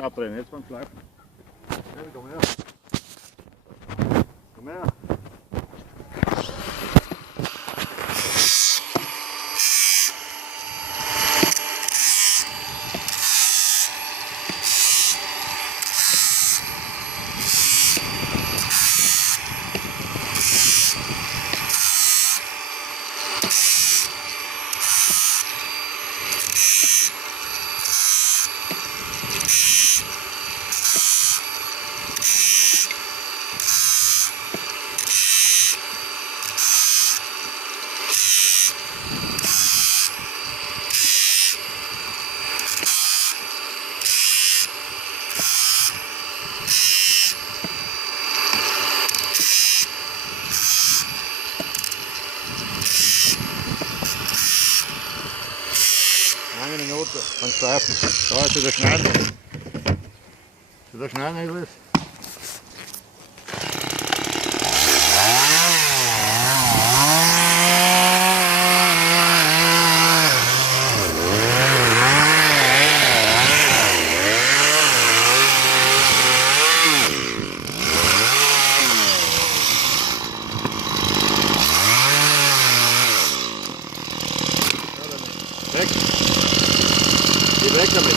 jetzt abdrehen, jetzt beim Schleifen. Komm her. Komm her. Eine Minute beim Schleifen. Da ist der Schneider. Der Schneider ist. Weg! Geh weg damit!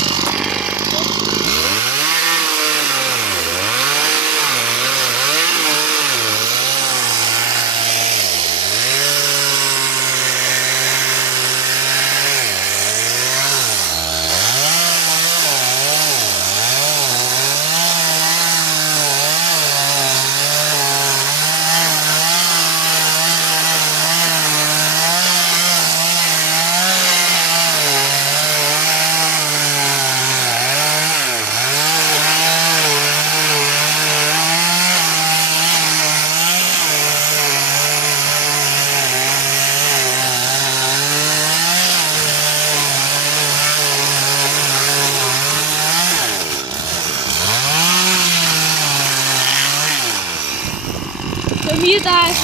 Bei mir da ist.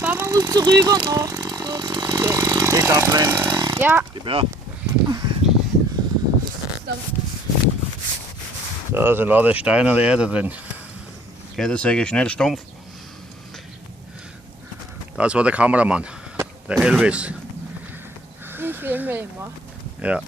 Mama muss zu rüber noch. So, nicht abdrehen. Ja. Gib her. Da sind lauter Steine und Erde drin. Kettensäge schnell stumpf. Das war der Kameramann, der Elvis. Ich will mir immer. Ja.